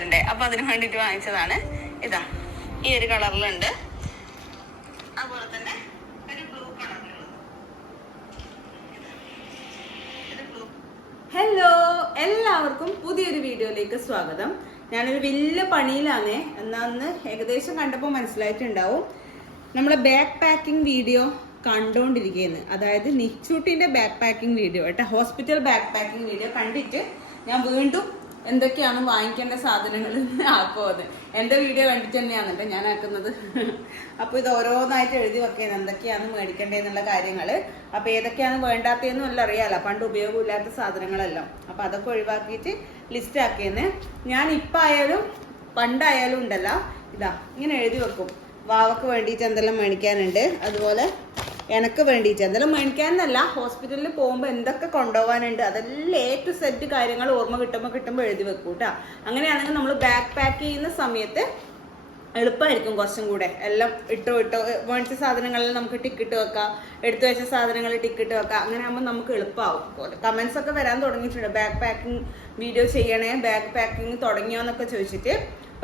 വരണ്ടേ അപ്പൊ അതിന് വേണ്ടിട്ട് വാങ്ങിച്ചതാണ്. ഇതാ ഈ ഒരു കളറിലുണ്ട്. അതുപോലെ തന്നെ ഒരു ബ്ലൂ കളറിലുള്ളത് ഹലോ എല്ലാവർക്കും പുതിയൊരു വീഡിയോയിലേക്ക് സ്വാഗതം. ഞാനൊരു വലിയ പണിയിലാണ്. എന്നാന്ന് ഏകദേശം കണ്ടപ്പോൾ മനസ്സിലായിട്ടുണ്ടാവും. നമ്മളെ ബാക്ക് പാക്കിംഗ് വീഡിയോ കണ്ടുകൊണ്ടിരിക്കുന്നത് അതായത് നിച്ചൂട്ടിന്റെ ബാക്ക് പാക്കിംഗ് വീഡിയോ കേട്ടോ. ഹോസ്പിറ്റൽ ബാക്ക് പാക്കിംഗ് വീഡിയോ കണ്ടിട്ട് ഞാൻ വീണ്ടും എന്തൊക്കെയാണ് വാങ്ങിക്കേണ്ട സാധനങ്ങൾ ആക്കുമോ അത്. എന്റെ വീഡിയോ കണ്ടിട്ട് തന്നെയാണ് കേട്ടോ ഞാൻ ആക്കുന്നത്. അപ്പോൾ ഇത് ഓരോന്നായിട്ട് എഴുതി വെക്കുന്നത് എന്തൊക്കെയാണ് മേടിക്കേണ്ടതെന്നുള്ള കാര്യങ്ങൾ അപ്പോൾ ഏതൊക്കെയാണ് വേണ്ടാത്തതെന്നും എല്ലാം അറിയാലോ. പണ്ട് ഉപയോഗമില്ലാത്ത സാധനങ്ങളെല്ലാം. അപ്പോൾ അതൊക്കെ ഒഴിവാക്കിയിട്ട് ലിസ്റ്റ് ആക്കിയെന്ന്. ഞാൻ ഇപ്പം ആയാലും പണ്ടായാലും ഉണ്ടല്ലോ. ഇതാ ഇങ്ങനെ എഴുതി വെക്കും. വാവക്ക് വേണ്ടിയിട്ട് എന്തെല്ലാം മേടിക്കാനുണ്ട്. അതുപോലെ എനക്ക് വേണ്ടിയിട്ട് എന്തായാലും മേടിക്കാനല്ല ഹോസ്പിറ്റലിൽ പോകുമ്പോൾ എന്തൊക്കെ കൊണ്ടുപോകാനുണ്ട് അതെല്ലാം എ ടു സെറ്റ് കാര്യങ്ങൾ ഓർമ്മ കിട്ടുമ്പോൾ കിട്ടുമ്പോൾ എഴുതി വെക്കും കേട്ടോ അങ്ങനെയാണെങ്കിൽ നമ്മൾ ബാക്ക് പാക്ക് ചെയ്യുന്ന സമയത്ത് എളുപ്പമായിരിക്കും കുറച്ചും കൂടെ. എല്ലാം ഇട്ടോ ഇട്ടോ മേടിച്ച സാധനങ്ങളിൽ നമുക്ക് ടിക്കറ്റ് വെക്കാം എടുത്തു വെച്ച സാധനങ്ങൾ ടിക്കറ്റ് വെക്കാം അങ്ങനെ ആകുമ്പോൾ നമുക്ക് എളുപ്പമാവും കമൻസ് ഒക്കെ വരാൻ തുടങ്ങിയിട്ടുണ്ട്. ബാക്ക് പാക്കിംഗ് വീഡിയോ ചെയ്യണേ ബാക്ക് പാക്കിംഗ് തുടങ്ങിയോ എന്നൊക്കെ ചോദിച്ചിട്ട്.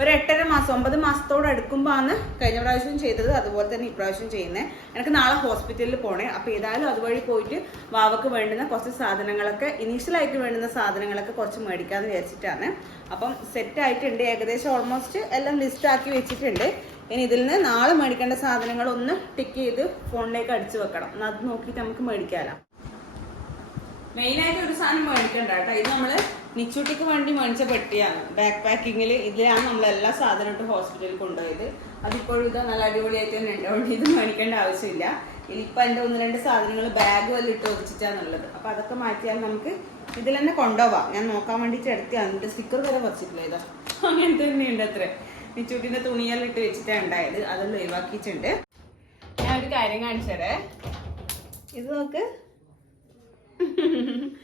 ഒരു എട്ടര മാസം ഒമ്പത് മാസത്തോട് അടുക്കുമ്പോഴാണ് കഴിഞ്ഞ പ്രാവശ്യം ചെയ്തത് അതുപോലെ തന്നെ ഇപ്രാവശ്യം ചെയ്യുന്നത് എനിക്ക് നാളെ ഹോസ്പിറ്റലിൽ പോണേ. അപ്പോൾ ഏതായാലും അതുവഴി പോയിട്ട് വാവക്ക് വേണ്ടുന്ന കുറച്ച് സാധനങ്ങളൊക്കെ ഇനീഷ്യലായിട്ട് വേണ്ടുന്ന സാധനങ്ങളൊക്കെ കുറച്ച് മേടിക്കാമെന്ന് വിചാരിച്ചിട്ടാണ്. അപ്പം സെറ്റ് ആയിട്ടുണ്ട് ഏകദേശം ഓൾമോസ്റ്റ് എല്ലാം ലിസ്റ്റ് ആക്കി വെച്ചിട്ടുണ്ട്. ഇനി ഇതിൽ നിന്ന് നാളെ മേടിക്കേണ്ട സാധനങ്ങൾ ഒന്ന് ടിക്ക് ചെയ്ത് ഫോണിലേക്ക് അടിച്ചു വെക്കണം. എന്നാൽ അത് നോക്കിയിട്ട് നമുക്ക് മേടിക്കാമല്ലോ മെയിനായിട്ട് ഒരു സാധനം മേടിക്കണ്ട കേട്ടോ. ഇത് നമ്മൾ നിച്ചൂട്ടിക്ക് വേണ്ടി മേടിച്ച പെട്ടിയാണ്. ബാക്ക് പാക്കിങ്ങിൽ ഇതിലാണ് നമ്മൾ എല്ലാ സാധനവും ഇട്ട് ഹോസ്പിറ്റലിൽ കൊണ്ടുപോയത്. അതിപ്പോഴും ഇത് നല്ല അടിപൊളിയായിട്ട് തന്നെ ഉണ്ട്. അതുകൊണ്ട് ഇത് മേടിക്കേണ്ട ആവശ്യമില്ല. ഇപ്പൊ എന്റെ ഒന്ന് രണ്ട് സാധനങ്ങൾ ബാഗ് വല്ല ഇട്ട് ഒതിച്ചിട്ടാണുള്ളത് അപ്പൊ അതൊക്കെ മാറ്റിയാൽ നമുക്ക് ഇതിൽ തന്നെ കൊണ്ടുപോവാം. ഞാൻ നോക്കാൻ വേണ്ടിയിട്ട് എടുത്തിയാണ് എന്റെ സ്റ്റിക്കർ വരെ പറിച്ചിട്ടില്ല ഇതാ? അങ്ങനത്തെ തന്നെയുണ്ട് അത്ര. നിച്ചൂട്ടിന്റെ തുണിയെല്ലാം ഇട്ട് വെച്ചിട്ടാണ് ഉണ്ടായത്. അതെല്ലാം ഒഴിവാക്കിയിട്ടുണ്ട്. ഞാൻ ഒരു കാര്യം കാണിച്ചതേ ഇത് നോക്ക്.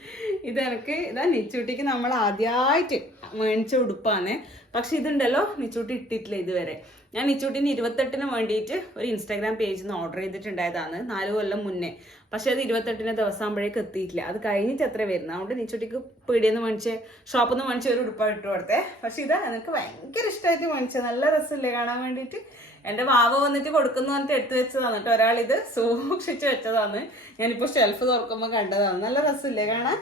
ഇത് എനിക്ക് ഇതാ നിച്ചൂട്ടിക്ക് നമ്മൾ ആദ്യമായിട്ട് മേടിച്ച ഉടുപ്പാണ്. പക്ഷെ ഇതുണ്ടല്ലോ നിച്ചൂട്ടി ഇട്ടിട്ടില്ല ഇതുവരെ. ഞാൻ നിച്ചൂട്ടിന് ഇരുപത്തെട്ടിന് വേണ്ടിയിട്ട് ഒരു ഇൻസ്റ്റാഗ്രാം പേജിൽ നിന്ന് ഓർഡർ ചെയ്തിട്ടുണ്ടായതാണ് നാല് കൊല്ലം മുന്നേ. പക്ഷെ അത് ഇരുപത്തെട്ടിന് ദിവസം ആകുമ്പോഴേക്ക് എത്തിയിട്ടില്ല. അത് കഴിഞ്ഞിട്ട് എത്ര വരുന്നത് അതുകൊണ്ട് നിച്ചൂട്ടിക്ക് പീടിയെന്ന് മേടിച്ച് ഷോപ്പിൽ നിന്ന് മേടിച്ച ഒരു ഉടുപ്പാണ് ഇട്ട് കൊടുത്തേ. പക്ഷെ ഇതാ എനിക്ക് ഭയങ്കര ഇഷ്ടമായിട്ട് മേടിച്ചത് നല്ല രസമില്ലേ കാണാൻ വേണ്ടിയിട്ട്. എന്റെ വാവ വന്നിട്ട് കൊടുക്കുന്നു പറഞ്ഞിട്ട് എടുത്തു വെച്ചതാണ് കേട്ടോ. ഒരാളിത് സൂക്ഷിച്ചു വെച്ചതാണ്. ഞാനിപ്പോൾ ഷെൽഫ് തുറക്കുമ്പോൾ കണ്ടതാണ്. നല്ല രസമില്ലേ കാണാൻ?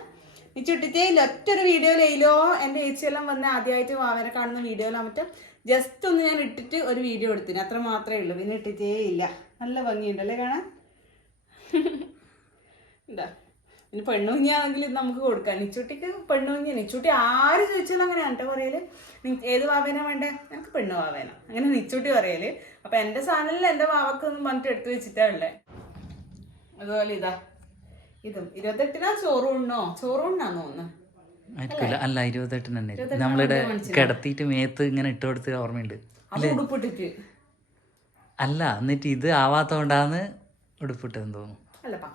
ഈ ചുട്ടിച്ചേ ഒറ്റൊരു വീഡിയോയിലോ എന്റെ ഏച്ചിയെല്ലാം വന്ന് ആദ്യമായിട്ട് വാവനെ കാണുന്ന വീഡിയോയിലാ മറ്റും ജസ്റ്റ് ഒന്ന് ഞാൻ ഇട്ടിട്ട് ഒരു വീഡിയോ എടുത്തിന്. അത്ര മാത്രമേ ഉള്ളൂ. പിന്നെ ഇട്ടിട്ടേ ഇല്ല. നല്ല ഭംഗിയുണ്ടല്ലേ കാണാൻ? എന്താ ഇനി പെണ്ണുകുഞ്ഞാണെങ്കിൽ ഇത് നമുക്ക് കൊടുക്കാം. നിച്ചുട്ടിക്ക് പെണ്ണുകുഞ്ഞ നിച്ചുട്ടി ആര് ചോദിച്ചാലും അങ്ങനെ എന്റെ പറയൽ ഏത് വാവേനാ വേണ്ടേ? എനിക്ക് പെണ്ണു വാവേന. അങ്ങനെ നിച്ചുട്ടി പറയൽ. അപ്പൊ എന്റെ സാധനം എന്റെ വാവക്ക് ഒന്നും പറഞ്ഞിട്ട് എടുത്തു വെച്ചിട്ടാ ഉള്ളേ. അതുപോലെ ഇതാ. ഇതും. ഇരുപത്തെട്ടിനാ ചോറൂണ്ണോ ചോറൂണ്ണാന്ന് തോന്നുന്നു. ആയിരിക്കില്ല അല്ല? ഇരുപത്തെട്ടിന് തന്നെ നമ്മളിവിടെ കിടത്തിയിട്ട് മേത്ത് ഇങ്ങനെ ഇട്ട് കൊടുത്ത് ഓർമ്മയുണ്ട്. അല്ല? എന്നിട്ട് ഇത് ആവാത്തോണ്ടാന്ന് ഉടുപ്പിട്ടെന്ന് തോന്നുന്നു. അല്ലപ്പാ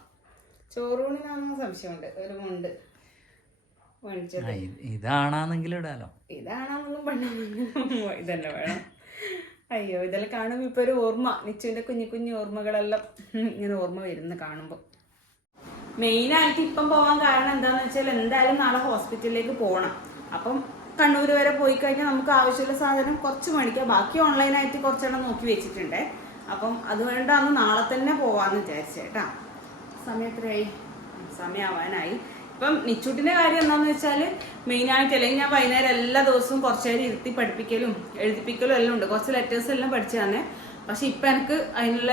ചോറൂണിനാണെന്ന് സംശയമുണ്ട്. ഒരു മുണ്ട് ഇതാണാന്നെങ്കിലും ഇടാലോ. ഇതന്നെ വേണം. അയ്യോ ഇതെല്ലാം കാണുമ്പോൾ ഇപ്പൊ ഒരു ഓർമ്മ. നിച്ചുവിന്റെ കുഞ്ഞു കുഞ്ഞു ഓർമ്മകളെല്ലാം ഇങ്ങനെ ഓർമ്മ വരുന്ന കാണുമ്പോൾ മെയിനായിട്ട് ഇപ്പം പോകാൻ കാരണം എന്താന്ന് വെച്ചാൽ എന്തായാലും നാളെ ഹോസ്പിറ്റലിലേക്ക് പോകണം അപ്പം കണ്ണൂർ വരെ പോയി കഴിഞ്ഞാൽ നമുക്ക് ആവശ്യമുള്ള സാധനം കുറച്ച് മേടിക്കാം. ബാക്കി ഓൺലൈനായിട്ട് കുറച്ചെണ്ണം നോക്കി വെച്ചിട്ടുണ്ട്. അപ്പം അതുകൊണ്ടാണ് നാളെ തന്നെ പോവാന്ന് വിചാരിച്ചേട്ടാ സമയം എത്രയായി? സമയമാവാനായി. ഇപ്പം നിച്ചൂട്ടിന്റെ കാര്യം എന്താണെന്ന് വെച്ചാൽ മെയിനായിട്ട് അല്ലെങ്കിൽ ഞാൻ വൈകുന്നേരം എല്ലാ ദിവസവും കുറച്ച് നേരം ഇരുത്തി പഠിപ്പിക്കലും എഴുതിപ്പിക്കലും എല്ലാം ഉണ്ട്. കുറച്ച് ലെറ്റേഴ്സ് എല്ലാം പഠിച്ചു തന്നെ പക്ഷെ ഇപ്പം എനിക്ക് അതിനുള്ള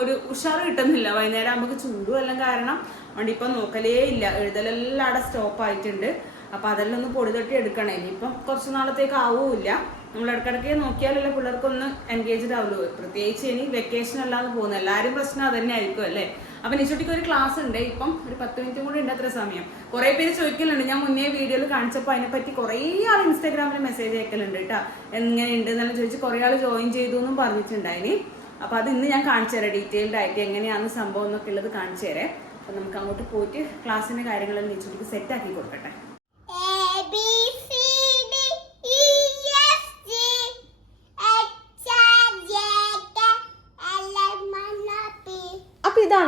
ഒരു ഉഷാറ് കിട്ടുന്നില്ല. വൈകുന്നേരം ആകുമ്പോൾ ചൂടും എല്ലാം കാരണം അതുകൊണ്ട് ഇപ്പം നോക്കലേ ഇല്ല. എഴുതലെല്ലാം അവിടെ സ്റ്റോപ്പ് ആയിട്ടുണ്ട്. അപ്പം അതെല്ലാം ഒന്ന് പൊടി തട്ടി എടുക്കണേ. ഇനിയിപ്പം കുറച്ച് നാളത്തേക്ക് ആവുമില്ല. നമ്മൾ ഇടക്കിടക്ക് നോക്കിയാലല്ലേ പിള്ളേർക്കൊന്ന് എൻഗേജ്ഡ് ആവുള്ളൂ. പ്രത്യേകിച്ച് ഇനി വെക്കേഷൻ അല്ലാതെ പോകുന്നത് എല്ലാവരും പ്രശ്നം അത് തന്നെ ആയിരിക്കും അല്ലേ? അപ്പൊ നിശുട്ടിക്ക് ഒരു ക്ലാസ് ഉണ്ട്. ഇപ്പം ഒരു പത്ത് മിനിറ്റും കൂടി ഉണ്ട് അത്ര സമയം. കുറേ പേര് ചോദിക്കലുണ്ട്. ഞാൻ മുന്നേ വീഡിയോയിൽ കാണിച്ചപ്പോൾ അതിനെപ്പറ്റി കുറേ ആൾ ഇൻസ്റ്റാഗ്രാമിൽ മെസ്സേജ് അയക്കലുണ്ട് കേട്ടോ. എങ്ങനെയുണ്ട് എന്നെല്ലാം ചോദിച്ച് കുറേ ആൾ ജോയിൻ ചെയ്തു എന്നും പറഞ്ഞിട്ടുണ്ടായിനി. അപ്പൊ അത് ഇന്ന് ഞാൻ കാണിച്ചു തരാം. ഡീറ്റെയിൽഡ് ആയിട്ട് എങ്ങനെയാണ് സംഭവം എന്നൊക്കെ ഉള്ളത് കാണിച്ചു തരാം. അപ്പൊ നമുക്ക് അങ്ങോട്ട് പോയിട്ട് ക്ലാസ്സിന്റെ കാര്യങ്ങളെല്ലാം നിശുട്ടിക്ക് സെറ്റ് ആക്കി കൊടുക്കട്ടെ.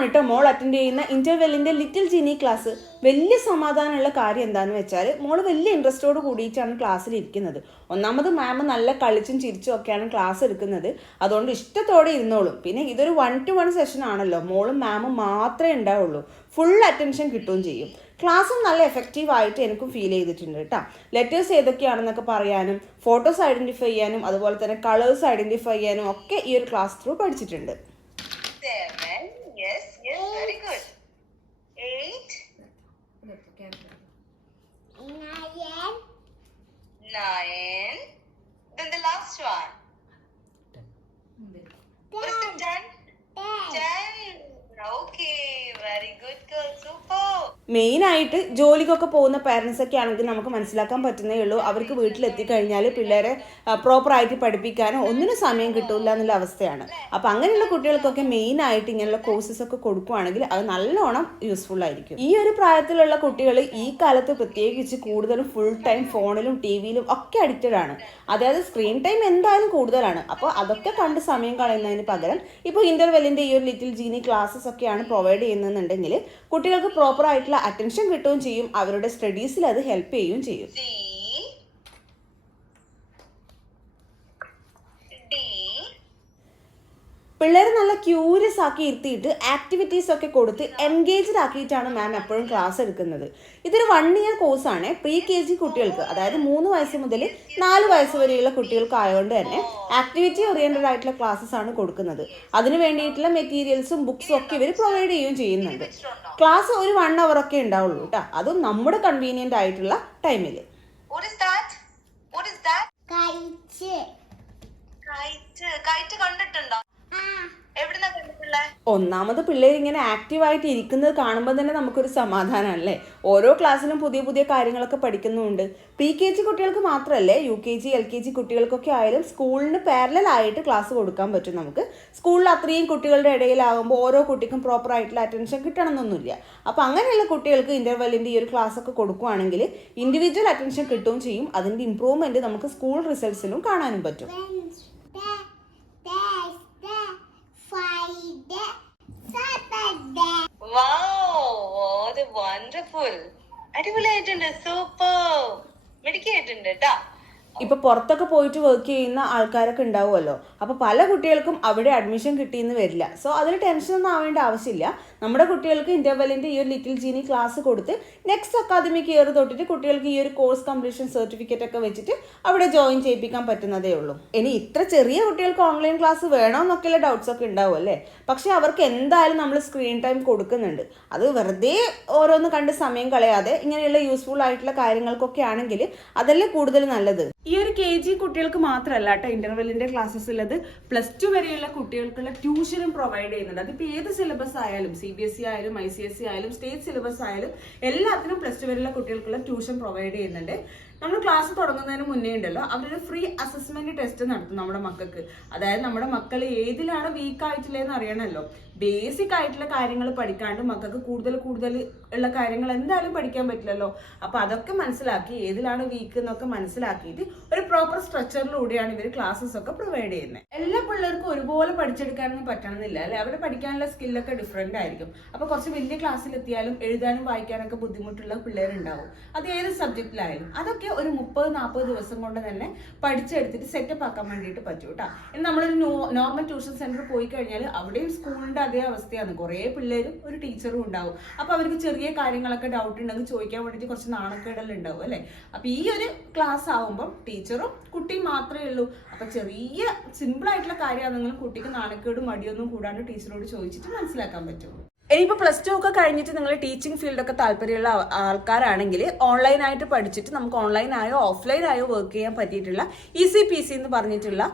കേട്ടോ മോൾ അറ്റൻഡ് ചെയ്യുന്ന ഇന്റർവെല്ലിന്റെ ലിറ്റിൽ ജിനി ക്ലാസ് വലിയ സമാധാനമുള്ള കാര്യം എന്താണെന്ന് വെച്ചാൽ മോൾ വലിയ ഇൻട്രസ്റ്റോട് കൂടിയിട്ടാണ് ക്ലാസ്സിൽ ഇരിക്കുന്നത്. ഒന്നാമത് മാം നല്ല കളിച്ചും ചിരിച്ചും ഒക്കെയാണ് ക്ലാസ് എടുക്കുന്നത്. അതുകൊണ്ട് ഇഷ്ടത്തോടെ ഇരുന്നോളും. പിന്നെ ഇതൊരു വൺ ടു വൺ സെഷൻ ആണല്ലോ. മോളും മാമും മാത്രമേ ഉണ്ടാവുള്ളൂ. ഫുൾ അറ്റൻഷൻ കിട്ടുകയും ചെയ്യും. ക്ലാസ്സും നല്ല എഫക്റ്റീവ് ആയിട്ട് എനിക്കും ഫീൽ ചെയ്തിട്ടുണ്ട് കേട്ടോ. ലെറ്റേഴ്സ് ഏതൊക്കെയാണെന്നൊക്കെ പറയാനും ഫോട്ടോസ് ഐഡന്റിഫൈ ചെയ്യാനും അതുപോലെ തന്നെ കളേഴ്സ് ഐഡന്റിഫൈ ചെയ്യാനും ഒക്കെ ഈ ഒരു ക്ലാസ് ത്രൂ പഠിച്ചിട്ടുണ്ട്. Nine. Then the last one. Hmm. What is it? Ten? Ten. Ten. മെയിനായിട്ട് ജോലിക്കൊക്കെ പോകുന്ന പാരൻസ് ഒക്കെ ആണെങ്കിൽ നമുക്ക് മനസ്സിലാക്കാൻ പറ്റുന്നേ ഉള്ളൂ. അവർക്ക് വീട്ടിലെത്തി കഴിഞ്ഞാൽ പിള്ളേരെ പ്രോപ്പറായിട്ട് പഠിപ്പിക്കാനോ ഒന്നിനും സമയം കിട്ടില്ല എന്നുള്ള അവസ്ഥയാണ്. അപ്പം അങ്ങനെയുള്ള കുട്ടികൾക്കൊക്കെ മെയിനായിട്ട് ഇങ്ങനെയുള്ള കോഴ്സസ് ഒക്കെ കൊടുക്കുവാണെങ്കിൽ അത് നല്ലോണം യൂസ്ഫുൾ ആയിരിക്കും. ഈ ഒരു പ്രായത്തിലുള്ള കുട്ടികൾ ഈ കാലത്ത് പ്രത്യേകിച്ച് കൂടുതലും ഫുൾ ടൈം ഫോണിലും ടി വിയിലും ഒക്കെ അഡിക്റ്റഡ് ആണ്. അതായത് സ്ക്രീൻ ടൈം എന്തായാലും കൂടുതലാണ്. അപ്പോൾ അതൊക്കെ കണ്ട് സമയം കളയുന്നതിന് പകരം ഇപ്പോൾ ഇന്റർവെല്ലിന്റെ ഈ ഒരു ലിറ്റിൽ ജീനി ക്ലാസ്സസ് ഒക്കെയാണ് പ്രൊവൈഡ് ചെയ്യുന്നതെന്നുണ്ടെങ്കിൽ കുട്ടികൾക്ക് പ്രോപ്പർ ആയിട്ടുള്ള അറ്റൻഷൻ കിട്ടുകയും ചെയ്യും. അവരുടെ സ്റ്റഡീസിൽ അത് ഹെൽപ്പ് ചെയ്യുകയും ചെയ്യും. പിള്ളേരെ നല്ല ക്യൂരിയസ് ആക്കി ഇരുത്തിയിട്ട് ആക്ടിവിറ്റീസ് ഒക്കെ കൊടുത്ത് എൻഗേജ്ഡ് ആക്കിയിട്ടാണ് മാം എപ്പോഴും ക്ലാസ് എടുക്കുന്നത്. ഇതൊരു വൺ ഇയർ കോഴ്സാണ് പ്രീ കെ ജി കുട്ടികൾക്ക് അതായത് മൂന്ന് വയസ്സ് മുതൽ നാല് വയസ്സ് വരെയുള്ള കുട്ടികൾക്ക് ആയതുകൊണ്ട് തന്നെ ആക്ടിവിറ്റി ഓറിയന്റഡ് ആയിട്ടുള്ള ക്ലാസ്സസ് ആണ് കൊടുക്കുന്നത്. അതിന് വേണ്ടിയിട്ടുള്ള മെറ്റീരിയൽസും ബുക്സും ഒക്കെ ഇവർ പ്രൊവൈഡ് ചെയ്യുകയും ചെയ്യുന്നുണ്ട്. ക്ലാസ് ഒരു വൺ അവർ ഒക്കെ ഉണ്ടാവുള്ളൂ കേട്ടോ അതും നമ്മുടെ കൺവീനിയന്റ് ആയിട്ടുള്ള ടൈമിൽ ഒന്നാമത് പിള്ളേർ ഇങ്ങനെ ആക്റ്റീവായിട്ട് ഇരിക്കുന്നത് കാണുമ്പോൾ തന്നെ നമുക്കൊരു സമാധാനമല്ലേ ഓരോ ക്ലാസ്സിലും പുതിയ പുതിയ കാര്യങ്ങളൊക്കെ പഠിക്കുന്നുമുണ്ട് പി കെ ജി കുട്ടികൾക്ക് മാത്രമല്ലേ? U K G L K G കുട്ടികൾക്കൊക്കെ ആയാലും സ്കൂളിന് പാരലായിട്ട് ക്ലാസ് കൊടുക്കാൻ പറ്റും നമുക്ക്. സ്കൂളിൽ അത്രയും കുട്ടികളുടെ ഇടയിലാകുമ്പോൾ ഓരോ കുട്ടിക്കും പ്രോപ്പർ ആയിട്ടുള്ള അറ്റൻഷൻ കിട്ടണമെന്നൊന്നുമില്ല. അപ്പോൾ അങ്ങനെയുള്ള കുട്ടികൾക്ക് ഇന്റർവെല്ലിന്റെ ഈ ഒരു ക്ലാസ് ഒക്കെ കൊടുക്കുകയാണെങ്കിൽ ഇൻഡിവിജ്വൽ അറ്റൻഷൻ കിട്ടുകയും ചെയ്യും. അതിന്റെ ഇമ്പ്രൂവ്മെന്റ് നമുക്ക് സ്കൂൾ റിസൾട്ട്സിലും കാണാനും പറ്റും. Wonderful. അടിപൊളിയായിട്ടുണ്ട്. സൂപ്പർ മിടുക്കിയായിട്ടുണ്ട് കേട്ടാ ഇപ്പൊ പുറത്തൊക്കെ പോയിട്ട് വർക്ക് ചെയ്യുന്ന ആൾക്കാരൊക്കെ ഉണ്ടാവുമല്ലോ. അപ്പൊ പല കുട്ടികൾക്കും അവിടെ അഡ്മിഷൻ കിട്ടിയെന്ന് വരില്ല. സോ അതിൽ ടെൻഷൻ ഒന്നും ആവേണ്ട ആവശ്യമില്ല. നമ്മുടെ കുട്ടികൾക്ക് ഇന്റർവെല്ലിന്റെ ഈ ഒരു ലിറ്റിൽ ജീനി ക്ലാസ് കൊടുത്ത് നെക്സ്റ്റ് അക്കാദമിക് ഇയർ തൊട്ടിട്ട് കുട്ടികൾക്ക് ഈ ഒരു കോഴ്സ് കംപ്ലീഷൻ സർട്ടിഫിക്കറ്റ് ഒക്കെ വെച്ചിട്ട് അവിടെ ജോയിൻ ചെയ്യിപ്പിക്കാൻ പറ്റുന്നതേ ഉള്ളൂ. ഇനി ഇത്ര ചെറിയ കുട്ടികൾക്ക് ഓൺലൈൻ ക്ലാസ് വേണമെന്നൊക്കെയുള്ള ഡൗട്ട്സ് ഒക്കെ ഉണ്ടാവും അല്ലേ? പക്ഷെ അവർക്ക് എന്തായാലും നമ്മൾ സ്ക്രീൻ ടൈം കൊടുക്കുന്നുണ്ട്. അത് വെറുതെ ഓരോന്ന് കണ്ട് സമയം കളയാതെ ഇങ്ങനെയുള്ള യൂസ്ഫുൾ ആയിട്ടുള്ള കാര്യങ്ങൾക്കൊക്കെ ആണെങ്കിൽ അതല്ലേ കൂടുതൽ നല്ലത്. ഈ ഒരു കെ ജി കുട്ടികൾക്ക് മാത്രമല്ല കേട്ടോ ഇന്റർവെല്ലിന്റെ ക്ലാസ്സസ് ഉള്ളത്. പ്ലസ് ടു വരെയുള്ള കുട്ടികൾക്കുള്ള ട്യൂഷനും പ്രൊവൈഡ് ചെയ്യുന്നുണ്ട്. അതിപ്പോൾ ഏത് സിലബസ് ആയാലും സി ബി എസ് ഇ ആയാലും ഐ സി എസ് സി ആയാലും സ്റ്റേറ്റ് സിലബസ് ആയാലും എല്ലാത്തിനും പ്ലസ് ടു വരെയുള്ള കുട്ടികൾക്കുള്ള ട്യൂഷൻ പ്രൊവൈഡ് ചെയ്യുന്നുണ്ട്. നമ്മൾ ക്ലാസ് തുടങ്ങുന്നതിന് മുന്നേ ഉണ്ടല്ലോ അവരൊരു ഫ്രീ അസസ്മെന്റ് ടെസ്റ്റ് നടത്തും നമ്മുടെ മക്കൾക്ക്. അതായത് നമ്മുടെ മക്കൾ ഏതിലാണ് വീക്ക് ആയിട്ടില്ലെന്ന് അറിയണമല്ലോ. ബേസിക് ആയിട്ടുള്ള കാര്യങ്ങൾ പഠിക്കാണ്ട് മക്കൾക്ക് കൂടുതൽ കൂടുതൽ ഉള്ള കാര്യങ്ങൾ എന്തായാലും പഠിക്കാൻ പറ്റില്ലല്ലോ. അപ്പൊ അതൊക്കെ മനസ്സിലാക്കി ഏതിലാണ് വീക്ക് എന്നൊക്കെ മനസ്സിലാക്കിയിട്ട് ഒരു പ്രോപ്പർ സ്ട്രക്ചറിലൂടെയാണ് ഇവർ ക്ലാസ്സസ് ഒക്കെ പ്രൊവൈഡ് ചെയ്യുന്നത് എല്ലാ പിള്ളേർക്കും ഒരുപോലെ പഠിച്ചെടുക്കാനൊന്നും പറ്റണമെന്നില്ല അല്ലെ? അവരെ പഠിക്കാനുള്ള സ്കില്ലൊക്കെ ഡിഫറെന്റ് ആയിരിക്കും. അപ്പൊ കുറച്ച് വലിയ ക്ലാസ്സിലെത്തിയാലും എഴുതാനും വായിക്കാനൊക്കെ ബുദ്ധിമുട്ടുള്ള പിള്ളേരുണ്ടാവും. അത് ഏത് സബ്ജക്റ്റിലായാലും അതൊക്കെ ഒരു മുപ്പത് നാൽപ്പത് ദിവസം കൊണ്ട് തന്നെ പഠിച്ചെടുത്തിട്ട് സെറ്റപ്പ് ആക്കാൻ വേണ്ടിയിട്ട് പറ്റും കേട്ടോ ഇനി നമ്മളൊരു നോർമൽ ട്യൂഷൻ സെന്റർ പോയി കഴിഞ്ഞാൽ അവിടെയും സ്കൂളിന്റെ അതേ അവസ്ഥയാണ്. കുറേ പിള്ളേരും ഒരു ടീച്ചറും ഉണ്ടാവും. അപ്പോൾ അവർക്ക് ചെറിയ കാര്യങ്ങളൊക്കെ ഡൗട്ട് ഉണ്ടെങ്കിൽ ചോദിക്കാൻ വേണ്ടിയിട്ട് കുറച്ച് നാണക്കേടലുണ്ടാവും അല്ലെ? അപ്പൊ ഈ ഒരു ക്ലാസ് ആവുമ്പോൾ ടീച്ചറും കുട്ടിയും മാത്രമേ ഉള്ളൂ. അപ്പോൾ ചെറിയ സിമ്പിൾ ആയിട്ടുള്ള കാര്യമാണെങ്കിലും കുട്ടിക്ക് നാണക്കേടും മടിയൊന്നും കൂടാണ്ട് ടീച്ചറോട് ചോദിച്ചിട്ട് മനസ്സിലാക്കാൻ പറ്റും. ഇനിയിപ്പോൾ പ്ലസ് ടു ഒക്കെ കഴിഞ്ഞിട്ട് നിങ്ങൾ ടീച്ചിങ് ഫീൽഡൊക്കെ താല്പര്യമുള്ള ആൾക്കാരാണെങ്കിൽ ഓൺലൈനായിട്ട് പഠിച്ചിട്ട് നമുക്ക് ഓൺലൈനായോ ഓഫ്ലൈനായോ വർക്ക് ചെയ്യാൻ പറ്റിയിട്ടുള്ള ഇ സി പി സി എന്ന് പറഞ്ഞിട്ടുള്ള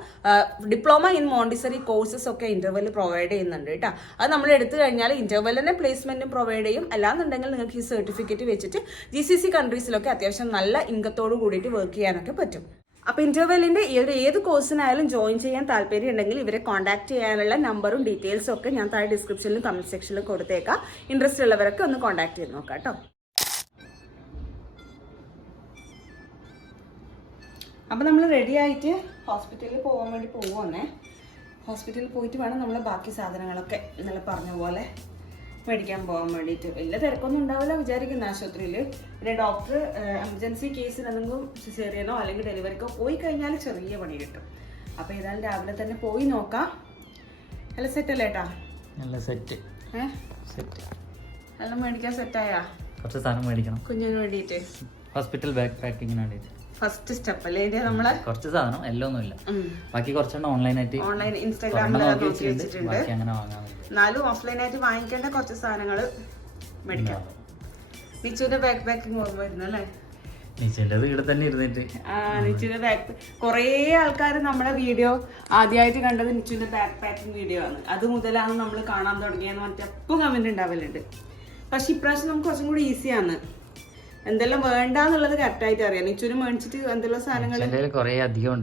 ഡിപ്ലോമ ഇൻ മോണ്ടിസറി കോഴ്സസ് ഒക്കെ ഇന്റർവെൽ പ്രൊവൈഡ് ചെയ്യുന്നുണ്ട് കേട്ടോ. അത് നമ്മൾ എടുത്തു കഴിഞ്ഞാൽ ഇന്റർവെല്ലിനെ പ്ലേസ്മെന്റും പ്രൊവൈഡ് ചെയ്യും. അല്ലാന്നുണ്ടെങ്കിൽ നിങ്ങൾക്ക് ഈ സർട്ടിഫിക്കറ്റ് വെച്ചിട്ട് ജി സി സി കൺട്രീസിലൊക്കെ അത്യാവശ്യം നല്ല ഇൻകത്തോട് കൂടിയിട്ട് വർക്ക് ചെയ്യാനൊക്കെ പറ്റും. അപ്പോൾ ഇന്റർവെല്ലിന്റെ ഈ ഒരു ഏത് കോഴ്സിനായാലും ജോയിൻ ചെയ്യാൻ താല്പര്യം ഉണ്ടെങ്കിൽ ഇവരെ കോൺടാക്ട് ചെയ്യാനുള്ള നമ്പറും ഡീറ്റെയിൽസും ഒക്കെ ഞാൻ താഴെ ഡിസ്ക്രിപ്ഷനിലും കമന്റ് സെക്ഷനിലും കൊടുത്തേക്കാം. ഇൻട്രസ്റ്റ് ഉള്ളവരൊക്കെ ഒന്ന് കോൺടാക്ട് ചെയ്ത് നോക്കാം കേട്ടോ അപ്പോൾ നമ്മൾ റെഡി ആയിട്ട് ഹോസ്പിറ്റലിൽ പോകാൻ വേണ്ടി പോവുന്നേ ഹോസ്പിറ്റലിൽ പോയിട്ട് വേണം നമ്മൾ ബാക്കി സാധനങ്ങളൊക്കെ ഇന്നലെ പറഞ്ഞ പോലെ മേടിക്കാൻ പോകാൻ വേണ്ടിയിട്ട്. വലിയ തിരക്കൊന്നും ഉണ്ടാവില്ല വിചാരിക്കുന്ന ആശുപത്രിയിൽ പിന്നെ ഡോക്ടർ എമർജൻസി കേസിൽ എന്തെങ്കിലും സിസേറിയനോ അല്ലെങ്കിൽ ഡെലിവറിക്കോ പോയി കഴിഞ്ഞാൽ ചെറിയ പണി കിട്ടും. അപ്പോൾ ഏതായാലും രാവിലെ തന്നെ പോയി നോക്കാം. നല്ല സെറ്റ് അല്ലേ ഏട്ടാ? നല്ല സെറ്റ് സെറ്റ് എല്ലാം മേടിക്കാൻ സെറ്റായാ കുറച്ച് സാധനം മേടിക്കണം. കുഞ്ഞിന് വേണ്ടിയിട്ട്. ഹോസ്പിറ്റൽ ബാക്ക് പാക്കിങ്ങിന് വേണ്ടിയിട്ട്. ഫസ്റ്റ് സ്റ്റെപ്പ് അല്ലേ ഇത് നമ്മളെ? കുറച്ച് സാധനം എല്ലാം ഒന്നുമില്ല. ബാക്കി കുറച്ചെണ്ണം ഓൺലൈനായിട്ട് ഓൺലൈൻ ഇൻസ്റ്റാഗ്രാമിൽ നോക്കി വെച്ചിട്ടുണ്ട്. എന്നാലും ഓഫ്ലൈനായിട്ട് വാങ്ങിക്കേണ്ട കുറച്ച് സാധനങ്ങൾ മേടിക്കാം. നിച്ചുവിന്റെ ബാക്ക് പാക്കിംഗ് ഓർമ്മ അല്ലേ? വീട് തന്നെ ഇരുന്നിട്ട്. ആ ബാക്ക് കുറേ ആൾക്കാർ നമ്മുടെ വീഡിയോ ആദ്യമായിട്ട് കണ്ടത് നിച്ചുവിന്റെ ബാക്ക് പാക്കിംഗ് വീഡിയോ ആണ്. അത് മുതലാണ് നമ്മൾ കാണാൻ തുടങ്ങിയെന്ന് പറഞ്ഞിട്ട് എപ്പോൾ കമന്റ് ഉണ്ടാവലുണ്ട് പക്ഷെ ഇപ്രാവശ്യം നമുക്ക് കുറച്ചും കൂടി ഈസിയാണ് എന്തെല്ലാം വേണ്ടാന്നുള്ളത് കറക്റ്റായിട്ട് അറിയാം. നിച്ചുവിന് മേടിച്ചിട്ട് എന്തെല്ലാം സാധനങ്ങൾ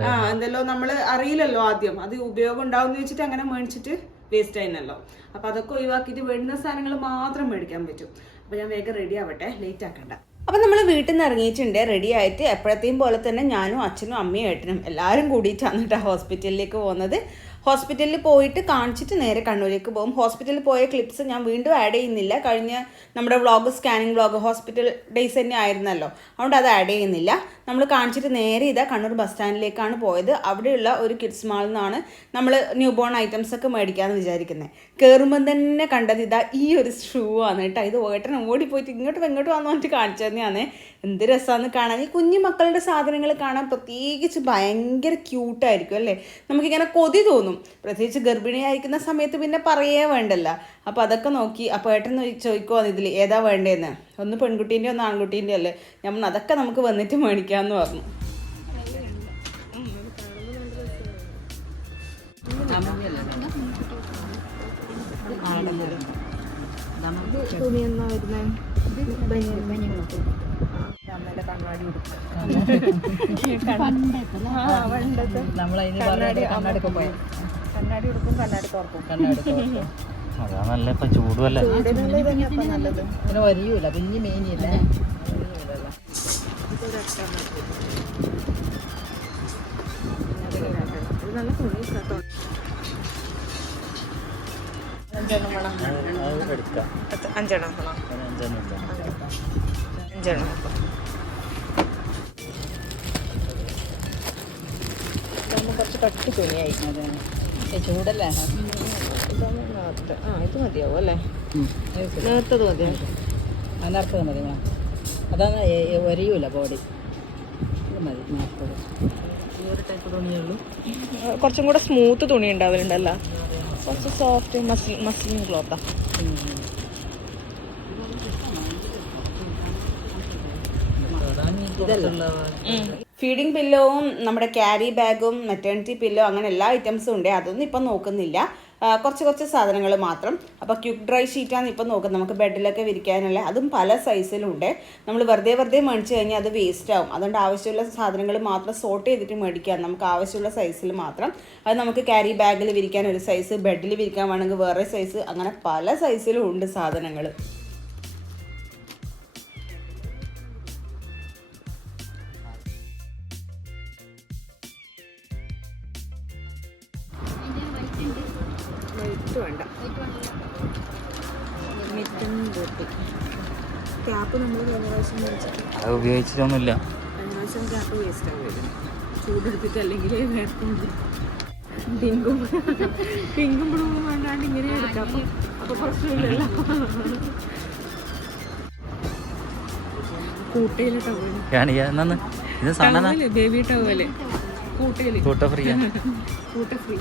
ആ എന്തെല്ലോ നമ്മൾ അറിയില്ലല്ലോ ആദ്യം. അത് ഉപയോഗം ഉണ്ടാവും വെച്ചിട്ട് അങ്ങനെ മേടിച്ചിട്ട് വേസ്റ്റ് ആയിരുന്നല്ലോ അപ്പൊ അതൊക്കെ ഒഴിവാക്കിയിട്ട് വേണ്ടുന്ന സാധനങ്ങൾ മാത്രം മേടിക്കാൻ പറ്റും. അപ്പൊ ഞാൻ വേഗം റെഡി ആവട്ടെ. ലേറ്റ് ആക്കണ്ട. അപ്പൊ നമ്മൾ വീട്ടിൽ നിന്ന് ഇറങ്ങിയിട്ടുണ്ട്. റെഡി ആയിട്ട് എപ്പോഴത്തെയും പോലെ തന്നെ ഞാനും അച്ഛനും അമ്മയും ഏട്ടനും എല്ലാവരും കൂടിയിട്ടാണ് കേട്ടോ ഹോസ്പിറ്റലിലേക്ക് പോകുന്നത്. ഹോസ്പിറ്റലിൽ പോയിട്ട് കാണിച്ചിട്ട് നേരെ കണ്ണൂരിലേക്ക് പോകും. ഹോസ്പിറ്റലിൽ പോയ ക്ലിപ്സ് ഞാൻ വീണ്ടും ആഡ് ചെയ്യുന്നില്ല. കഴിഞ്ഞ നമ്മുടെ vlog scanning vlog hospital days തന്നെ ആയിരുന്നല്ലോ. അതുകൊണ്ട് അത് ആഡ് ചെയ്യുന്നില്ല. നമ്മൾ കാണിച്ചിട്ട് നേരെ ഇതാ കണ്ണൂർ ബസ് സ്റ്റാൻഡിലേക്കാണ് പോയത്. അവിടെയുള്ള ഒരു കിഡ്സ് മാളിൽ നിന്നാണ് നമ്മൾ ന്യൂ ബോൺ ഐറ്റംസ് ഒക്കെ മേടിക്കാമെന്ന് വിചാരിക്കുന്നത് കയറുമ്പം തന്നെ കണ്ടത് ഇതാ ഈ ഒരു ഷൂ ആണ് കേട്ടോ. ഇത് ഏട്ടൻ ഓടിപ്പോയിട്ട് ഇങ്ങോട്ടും ഇങ്ങോട്ടും വന്നു പറഞ്ഞിട്ട് കാണിച്ചു തന്നെയാണ്. എന്ത് രസമാണെന്ന് കാണാൻ. ഈ കുഞ്ഞു മക്കളുടെ സാധനങ്ങൾ കാണാൻ പ്രത്യേകിച്ച് ഭയങ്കര ക്യൂട്ടായിരിക്കും അല്ലേ? നമുക്കിങ്ങനെ കൊതി തോന്നും. പ്രത്യേകിച്ച് ഗർഭിണിയായിരിക്കുന്ന സമയത്ത് പിന്നെ പറയേ വേണ്ടല്ല അപ്പോൾ അതൊക്കെ നോക്കി അപ്പോൾ ഏട്ടൻ ചോദിക്കുമോ ഇതിൽ ഏതാ വേണ്ടതെന്ന് ഒന്ന് പെൺകുട്ടീന്റെ ഒന്ന് ആൺകുട്ടീന്റെ അല്ലേ നമ്മൾ അതൊക്കെ നമുക്ക് വന്നിട്ട് മേടിക്കാമെന്ന് പറഞ്ഞു കണ്ണാടി. കണ്ണാടി അതാ നല്ല ഇപ്പൊ ചൂടുമല്ലേ പിന്നെ വരിയൂല പിന്നെ മേനിയല്ലേ നല്ല തുണി കേട്ടോ അഞ്ചെണ്ണം വേണം. അഞ്ചെണ്ണം. അഞ്ചെണ്ണം കട്ടി തുണിയായി. ചൂടല്ലേ? നേർത്ത ആ ഇത് മതിയാവും അല്ലേ? നേർത്തത് മതിയാവും അനർത്തത് മതി മാം അതാണ് വരിയൂല ബോഡി ഇത് മതി നേരത്തത് കുറച്ചും കൂടെ സ്മൂത്ത് തുണി ഉണ്ടാവലുണ്ടല്ലോ. കുറച്ച് സോഫ്റ്റ് മസ്ലിൻ മസ്ലിൻ ക്ലോത്താ ഇതല്ല? ഫീഡിംഗ് പില്ലോവും നമ്മുടെ ക്യാരി ബാഗും മെറ്റേണിറ്റി പില്ലോ അങ്ങനെ എല്ലാ ഐറ്റംസും ഉണ്ട്. അതൊന്നും ഇപ്പം നോക്കുന്നില്ല. കുറച്ച് കുറച്ച് സാധനങ്ങൾ മാത്രം. അപ്പോൾ ക്യുക്ക് ഡ്രൈ ഷീറ്റാണ് ഇപ്പം നോക്കുന്നത്. നമുക്ക് ബെഡിലൊക്കെ വിരിക്കാനുള്ള അതും പല സൈസിലുണ്ട് നമ്മൾ വെറുതെ വെറുതെ മേടിച്ച് കഴിഞ്ഞാൽ അത് വേസ്റ്റ് ആവും. അതുകൊണ്ട് ആവശ്യമുള്ള സാധനങ്ങൾ മാത്രം സോർട്ട് ചെയ്തിട്ട് മേടിക്കുക. നമുക്ക് ആവശ്യമുള്ള സൈസിൽ മാത്രം. അത് നമുക്ക് ക്യാരി ബാഗിൽ വിരിക്കാൻ ഒരു സൈസ് ബെഡിൽ വിരിക്കാൻ വേണമെങ്കിൽ വേറെ സൈസ് അങ്ങനെ പല സൈസിലും ഉണ്ട് സാധനങ്ങൾ. വൈറ്റ് വേണ്ട ക്യാപ്പ് നമ്മൾ കഴിഞ്ഞ പ്രാവശ്യം അത് ഉപയോഗിച്ചിട്ടൊന്നുമില്ല. കഴിഞ്ഞ പ്രാവശ്യം ക്യാപ്പ് വേസ്റ്റ് ആവുമായിരുന്നു ചൂടെടുത്തിട്ട് അല്ലെങ്കിൽ പിങ്കും പിങ്കും ബ്ലൂവും വേണ്ടാണ്ട് ഇങ്ങനെ എടുക്കാം. അപ്പൊ അപ്പൊ പ്രശ്നമില്ലല്ലോ. കൂട്ടയിലെ ടവൽ ബേബി ടവൽ കൂട്ടയിൽ. കൂട്ട ഫ്രീ കൂട്ട ഫ്രീ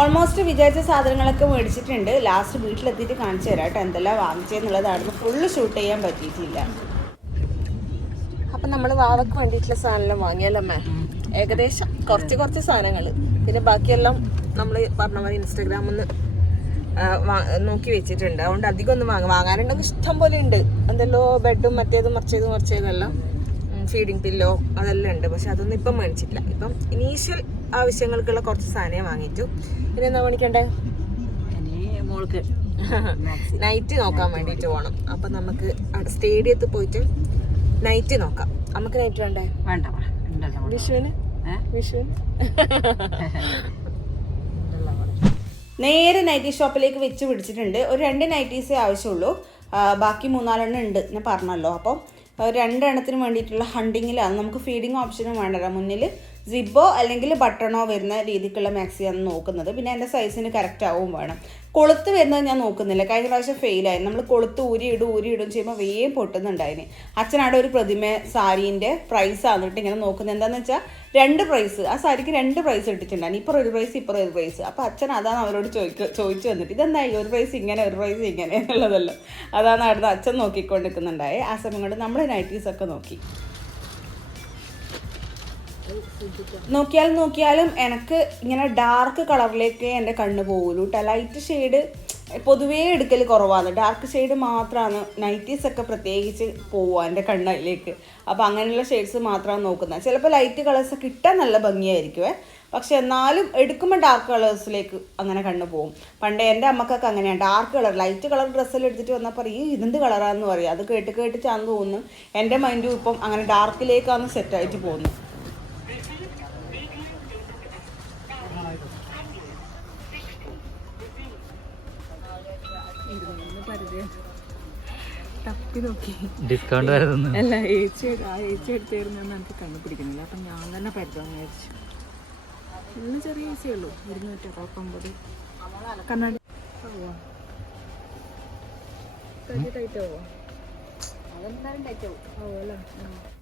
ഓൾമോസ്റ്റ് വിചാരിച്ച സാധനങ്ങളൊക്കെ മേടിച്ചിട്ടുണ്ട്. ലാസ്റ്റ് വീട്ടിലെത്തിയിട്ട് കാണിച്ചു തരാം കേട്ടോ എന്തെല്ലാം വാങ്ങിച്ചെന്നുള്ളതായിരുന്നു ഫുള്ള് ഷൂട്ട് ചെയ്യാൻ പറ്റിയിട്ടില്ല. അപ്പം നമ്മൾ വാവക്ക് വേണ്ടിയിട്ടുള്ള സാധനം വാങ്ങിയല്ലമ്മേ ഏകദേശം കുറച്ച് കുറച്ച് സാധനങ്ങൾ പിന്നെ ബാക്കിയെല്ലാം നമ്മൾ പറഞ്ഞ പോലെ ഇൻസ്റ്റാഗ്രാമിൽ നിന്ന് നോക്കി വെച്ചിട്ടുണ്ട്. അതുകൊണ്ട് അധികം ഒന്നും വാങ്ങാം വാങ്ങാനുണ്ടെങ്കിൽ ഇഷ്ടം പോലെ ഉണ്ട്. എന്തെല്ലോ ബെഡും മറ്റേതും മറിച്ചതും മറിച്ചതും എല്ലാം. ഫീഡിങ് പില്ലോ അതെല്ലാം ഉണ്ട്. പക്ഷെ അതൊന്നും ഇപ്പം മേടിച്ചിട്ടില്ല. ഇപ്പം ഇനീഷ്യൽ ആവശ്യങ്ങൾക്കുള്ള കുറച്ച് സാധനം വാങ്ങിച്ചു പിന്നെ എന്താ മേടിക്കണ്ടേ മോൾക്ക്. നൈറ്റ് നോക്കാൻ വേണ്ടിയിട്ട് പോകണം അപ്പം നമുക്ക് അവിടെ സ്റ്റേഡിയത്തിൽ പോയിട്ട് നൈറ്റ് നോക്കാം. നമുക്ക് നൈറ്റ് വേണ്ടേ? വേണ്ട. വിഷുവിന്? വിഷുവിന്? നേരെ നൈറ്റി ഷോപ്പിലേക്ക് വെച്ച് പിടിച്ചിട്ടുണ്ട്. ഒരു രണ്ട് നൈറ്റീസേ ആവശ്യമുള്ളൂ. ബാക്കി മൂന്നാലെണ്ണം ഉണ്ട് ഞാൻ പറഞ്ഞല്ലോ. അപ്പം രണ്ടെണ്ണത്തിന് വേണ്ടിയിട്ടുള്ള ഹണ്ടിങ്ങിലാണ് നമുക്ക് ഫീഡിങ് ഓപ്ഷനും വേണ്ടല്ലോ. മുന്നിൽ സിബോ അല്ലെങ്കിൽ ബട്ടണോ വരുന്ന രീതിക്കുള്ള മാക്സിയാണ് നോക്കുന്നത്. പിന്നെ എന്റെ സൈസിന് കറക്റ്റ് ആവും വേണം. കൊളുത്ത് വരുന്നത് ഞാൻ നോക്കുന്നില്ല. കഴിഞ്ഞ പ്രാവശ്യം ഫെയിലായി നമ്മൾ കൊളുത്ത് ഊരി ഇടും ഊരി ഇടും ചെയ്യുമ്പോൾ വേഗം പൊട്ടുന്നുണ്ടായിന്. അച്ഛനാടെ ഒരു പ്രതിമ സാരീന്റെ പ്രൈസ് ആന്നിട്ട് ഇങ്ങനെ നോക്കുന്നത്. എന്താണെന്ന് വെച്ചാൽ രണ്ട് പ്രൈസ് ആ സാരിക്ക് രണ്ട് പ്രൈസ് ഇട്ടിട്ടുണ്ടായിരുന്നു ഇപ്പുറം ഒരു പ്രൈസ് ഇപ്പുറം ഒരു പ്രൈസ് അപ്പോൾ അച്ഛൻ അതാണ് അവരോട് ചോദിക്കുക ചോദിച്ചു വന്നിട്ട് ഇതെന്തായി? ഒരു പ്രൈസ് ഇങ്ങനെ ഒരു പ്രൈസ് ഇങ്ങനെ എന്നുള്ളതല്ലോ. അതാണ് അവിടുന്ന് അച്ഛൻ നോക്കിക്കൊണ്ടിരിക്കുന്നുണ്ടായേ. ആ സമയം കൊണ്ട് നമ്മൾ നൈറ്റീസൊക്കെ നോക്കി. നോക്കിയാൽ നോക്കിയാലും എനിക്ക് ഇങ്ങനെ ഡാർക്ക് കളറിലേക്ക് എന്റെ കണ്ണ് പോകുള്ളൂ കേട്ടോ ലൈറ്റ് ഷെയ്ഡ് പൊതുവേ എടുക്കൽ കുറവാണ്. ഡാർക്ക് ഷെയ്ഡ് മാത്രമാണ് നൈറ്റീസ് ഒക്കെ പ്രത്യേകിച്ച് പോവുക എന്റെ കണ്ണിലേക്ക് അപ്പോൾ അങ്ങനെയുള്ള ഷെയ്ഡ്സ് മാത്രമാണ് നോക്കുന്നത് ചിലപ്പോൾ ലൈറ്റ് കളേഴ്സ് കിട്ടാൻ നല്ല ഭംഗിയായിരിക്കുമേ പക്ഷെ എന്നാലും എടുക്കുമ്പോൾ ഡാർക്ക് കളേഴ്സിലേക്ക് അങ്ങനെ കണ്ണു പോകും പണ്ട് എന്റെ അമ്മക്കൊക്കെ അങ്ങനെയാണ് ഡാർക്ക് കളർ ലൈറ്റ് കളർ ഡ്രസ്സിൽ എടുത്തിട്ട് വന്നാൽ പറയും "ഈ ഇതെന്ത് കളറാണെന്ന് പറയും. അത് കേട്ട് കേട്ടിട്ടാന്ന് തോന്നുന്നു എന്റെ മൈൻഡും ഇപ്പം അങ്ങനെ ഡാർക്കിലേക്കാണ് സെറ്റായിട്ട് പോകുന്നത്. തപ്പി നോക്കി. ഡിസ്കൗണ്ട് അല്ല ഏച്ചി ആ ഏച്ചി എടുത്തായിരുന്നു എനിക്ക് കണ്ടുപിടിക്കുന്നില്ല. അപ്പം ഞാൻ തന്നെ പരിതാന്ന് വിചാരിച്ചു. ഇന്ന് ചെറിയ ഏച്ചി ഉള്ളൂ. ഇരുന്നൂറ്റി അറുപത്തൊമ്പത്. കണ്ണാടി. ടൈറ്റ് ആവോ.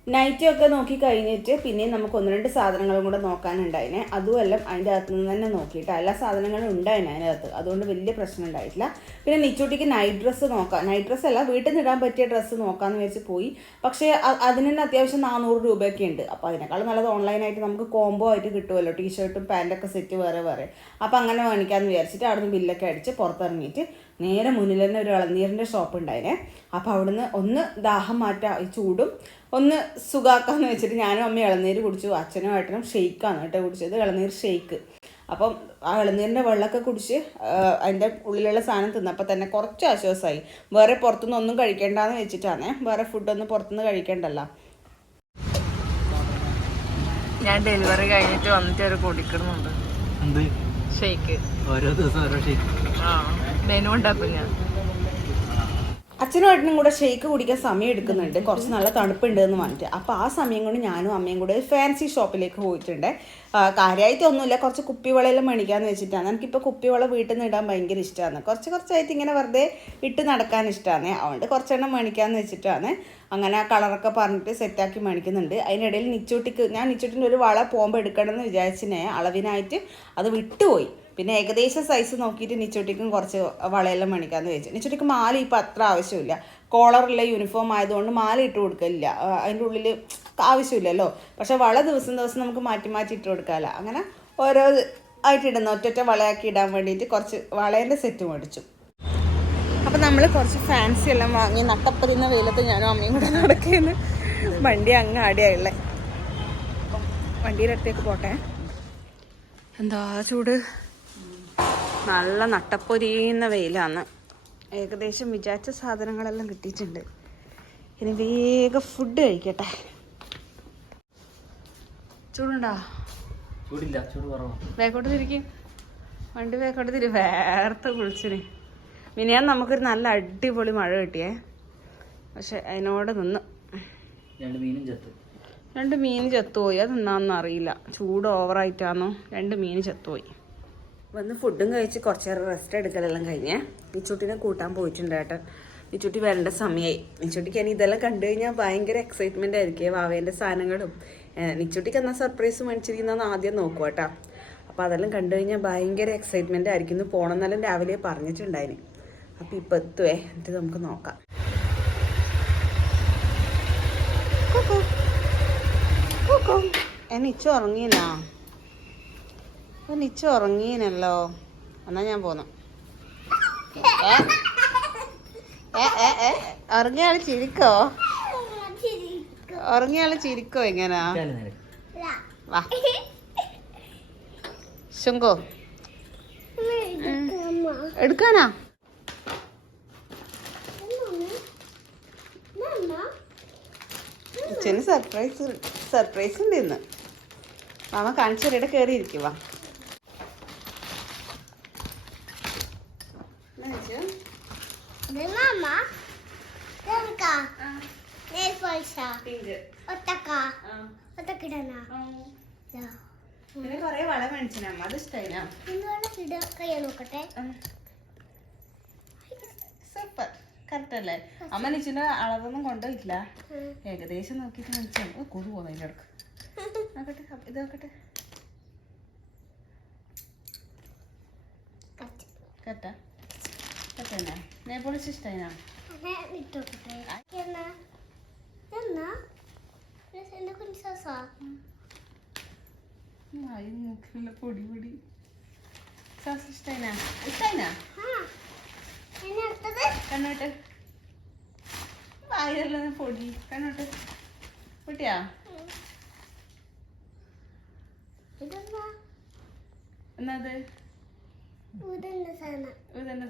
നൈറ്റി ഒക്കെ നോക്കി കഴിഞ്ഞിട്ട് പിന്നെ നമുക്ക് ഒന്ന് രണ്ട് സാധനങ്ങളും കൂടെ നോക്കാനുണ്ടായിനെ അതുമെല്ലാം അതിന്റെ അകത്ത് നിന്ന് തന്നെ നോക്കിയിട്ട് എല്ലാ സാധനങ്ങളും ഉണ്ടായിന് അതിനകത്ത്. അതുകൊണ്ട് വലിയ പ്രശ്നം ഉണ്ടായിട്ടില്ല. പിന്നെ നിച്ചൂട്ടിക്ക് നൈറ്റ് ഡ്രസ്സ് നോക്കാം. നൈറ്റ് ഡ്രസ്സ് അല്ല വീട്ടിൽ നിന്ന് ഇടാൻ പറ്റിയ ഡ്രസ്സ് നോക്കാമെന്ന് വെച്ച് പോയി. പക്ഷേ അതിന് തന്നെ അത്യാവശ്യം നാനൂറ് രൂപയൊക്കെ ഉണ്ട്. അപ്പോൾ അതിനേക്കാൾ നല്ലത് ഓൺലൈനായിട്ട് നമുക്ക് കോംബോ ആയിട്ട് കിട്ടുമല്ലോ ടീഷർട്ടും പാന്റൊക്കെ സെറ്റ് വേറെ വേറെ. അപ്പോൾ അങ്ങനെ മേടിക്കാമെന്ന് വിചാരിച്ചിട്ട് അവിടുന്ന് ബില്ലൊക്കെ അടിച്ച് പുറത്തിറങ്ങിയിട്ട് നേരെ മുന്നിൽ തന്നെ ഒരു ഇളനീരിന്റെ ഷോപ്പ് ഉണ്ടായിനെ അപ്പോൾ അവിടുന്ന് ഒന്ന് ദാഹം മാറ്റാം. ചൂടും ഒന്ന് സുഖാക്കാന്ന് വെച്ചിട്ട് ഞാനും അമ്മയും ഇളനീര് കുടിച്ചു. അച്ഛനും ഏട്ടനും ഷെയ്ക്കാണ് കേട്ടോ കുടിച്ചത്. ഇളനീർ ഷെയ്ക്ക്. അപ്പം ആ ഇളനീരിന്റെ വെള്ളമൊക്കെ കുടിച്ച് അതിന്റെ ഉള്ളിലുള്ള സാധനം തിന്നപ്പോൾ തന്നെ കുറച്ച് ആശ്വാസമായി വേറെ പുറത്തുനിന്ന് ഒന്നും കഴിക്കേണ്ടെന്ന് വെച്ചിട്ടാണ്. വേറെ ഫുഡൊന്നും പുറത്തുനിന്ന് കഴിക്കേണ്ടല്ലോ. ഞാൻ ഡെലിവറി കഴിഞ്ഞിട്ട് വന്നിട്ട് ഒരു കുടിക്കുന്നുണ്ട് എന്ത്? ഷെയ്ക്ക് ഓരോ ദിവസം ഓരോ ഷെയ്ക്ക് ആ മെനു ഉണ്ടാക്കും ഞാൻ. അച്ഛനും ഏട്ടനും കൂടെ ഷേക്ക് കുടിക്കാൻ സമയം എടുക്കുന്നുണ്ട്. കുറച്ച് നല്ല തണുപ്പുണ്ട് എന്ന് പറഞ്ഞിട്ട്. അപ്പോൾ ആ സമയം കൊണ്ട് ഞാനും അമ്മയും കൂടെ ഫാൻസി ഷോപ്പിലേക്ക് പോയിട്ടുണ്ട്. കാര്യമായിട്ട് ഒന്നുമില്ല കുറച്ച് കുപ്പിവളയെല്ലാം മേടിക്കാന്ന് വെച്ചിട്ടാണ്. എനിക്കിപ്പോൾ കുപ്പിവള വീട്ടിൽ നിന്ന് ഇടാൻ ഭയങ്കര ഇഷ്ടമാണ് കുറച്ച് കുറച്ചായിട്ട് ഇങ്ങനെ വെറുതെ ഇട്ട് നടക്കാൻ ഇഷ്ടമാണ് അതുകൊണ്ട് കുറച്ചെണ്ണം മേടിക്കാന്ന് വെച്ചിട്ടാണ് അങ്ങനെ കളറൊക്കെ പറഞ്ഞിട്ട് സെറ്റാക്കി മേടിക്കുന്നുണ്ട്. അതിനിടയിൽ നിച്ചൂട്ടിക്ക് ഞാൻ നിച്ചൂട്ടിന്റെ ഒരു വള പോകുമ്പോൾ എടുക്കണമെന്ന് വിചാരിച്ചിനെ. അളവിനായിട്ട് അത് വിട്ടുപോയി. പിന്നെ ഏകദേശം സൈസ് നോക്കിയിട്ട് നിച്ചോട്ടിക്കും കുറച്ച് വളയെല്ലാം മേടിക്കാമെന്ന് വെച്ചു നിച്ചോട്ടിക്ക് മാല ഇപ്പം അത്ര ആവശ്യമില്ല. കോളറുള്ള യൂണിഫോം ആയതുകൊണ്ട് മാല ഇട്ട് കൊടുക്കില്ല അതിന്റെ ഉള്ളിൽ ആവശ്യമില്ലല്ലോ. പക്ഷെ വള ദിവസം ദിവസം നമുക്ക് മാറ്റി മാറ്റി ഇട്ട് കൊടുക്കാമല്ലോ അങ്ങനെ ഓരോ ആയിട്ട് ഇടുന്ന ഒറ്റൊറ്റ വളയാക്കി ഇടാൻ വേണ്ടിയിട്ട് കുറച്ച് വളേന്റെ സെറ്റ് മേടിച്ചു. അപ്പം നമ്മൾ കുറച്ച് ഫാൻസി എല്ലാം വാങ്ങി നട്ടപ്പതിന്ന വെയിലത്ത് ഞാനും അമ്മയും കൂടെ നടക്കുന്നു വണ്ടി അങ്ങ് ആടിയായുള്ളേ. വണ്ടിയുടെ അടുത്തേക്ക് പോട്ടെ. എന്താ ചൂട്? നല്ല നട്ടപ്പൊരിയുന്ന വെയിലാണ്. ഏകദേശം വിചാരിച്ച സാധനങ്ങളെല്ലാം കിട്ടിയിട്ടുണ്ട്. ഇനി വേഗം ഫുഡ് കഴിക്കട്ടെ. ചൂടുണ്ടോ? ചൂടില്ല ചൂട് കുറവാണ് വേക്കോട്ട് തിരിക്കും. വണ്ടി വേക്കോട്ട് തിരി വേർത്ത് കുളിച്ചിന്. മിനിയാൻ നമുക്കൊരു നല്ല അടിപൊളി മഴ കിട്ടിയേ. പക്ഷെ അതിനോട് നിന്ന്. രണ്ട് മീനും ചത്തു. രണ്ട് മീൻ ചത്തുപോയി. അതെന്നാന്ന് അറിയില്ല ചൂട് ഓവറായിട്ടാണോ രണ്ട് മീൻ ചത്തുപോയി. വന്ന് ഫുഡും കഴിച്ച് കുറച്ച് നേരം റെസ്റ്റ് എടുക്കലെല്ലാം കഴിഞ്ഞേ നിച്ചുട്ടിനെ കൂട്ടാൻ പോയിട്ടുണ്ട് ഏട്ടൻ നിച്ചുട്ടി വരേണ്ട സമയമായി നിച്ചുട്ടിക്ക് ഇനി ഇതെല്ലാം കണ്ടു കഴിഞ്ഞാൽ ഭയങ്കര എക്സൈറ്റ്മെന്റ് ആയിരിക്കും. വാവേന്റെ സാധനങ്ങളും. നിച്ചുട്ടിക്ക് എന്നാ സർപ്രൈസ് മേടിച്ചിരിക്കുന്നതെന്ന് ആദ്യം നോക്കുക കേട്ടോ അപ്പോൾ അതെല്ലാം കണ്ടു കഴിഞ്ഞാൽ ഭയങ്കര എക്സൈറ്റ്മെന്റ് ആയിരിക്കും. ഇന്ന് പോകണമെന്നെല്ലാം രാവിലെ പറഞ്ഞിട്ടുണ്ടായിന്. അപ്പോൾ ഇപ്പം എത്തുവേ. എന്നിട്ട് നമുക്ക് നോക്കാം. ഞാൻ ഇച്ചു ഉറങ്ങിയില്ല അപ്പൊ നിച്ച ഉറങ്ങീനല്ലോ. എന്നാ ഞാൻ പോന്നു. ഉറങ്ങിയാൾ ചിരിക്കോ? ഉറങ്ങിയാൾ ചിരിക്കോ എങ്ങനാ വാ. ശുങ്കോ? എടുക്കാനാ? അച്ഛന് സർപ്രൈസ് സർപ്രൈസ് ഉണ്ട് ഇന്ന്. മാമ കാണിച്ചു കയറിയിരിക്കുവാ കയറി ഒത്തക്ക ഒത്തക്കിടണ പിന്നെ കൊറേ വള മേടിച്ചു അമ്മ അത് ഇഷ്ടായില്ല. എന്തുകൊണ്ട് കിട കയ്യാ നോക്കട്ടെ. സൂപ്പർ. കറക്റ്റ് അല്ലേ? അമ്മ നിച്ചിന്റെ അളവൊന്നും കൊണ്ടുപോയിട്ടില്ല ഏകദേശം നോക്കിയിട്ട് മേടിച്ചു ഓ കൊതു പോകുന്നു അതിന്റെ ഇടയ്ക്ക്. നോക്കട്ടെ ഇത് നോക്കട്ടെ. കറക്റ്റാ കറക്റ്റ് തന്നെ. നെയ്പോളിച്ച് ഇഷ്ടായിനാ? വിട്ടോക്കട്ടെ എന്നാ? എന്റെ കുഞ്ഞാസാ മായി മൂക്കിലുള്ള പൊടി പൊടി. സാസ് ഇഷ്ടായിനാ? ഇഷ്ടായിനാ? കണ്ണോട്ട് വായല്ല പൊടി. കണ്ണോട്ട് പൊട്ടിയാ? എന്നത്? സാധനം. ഇതന്നെ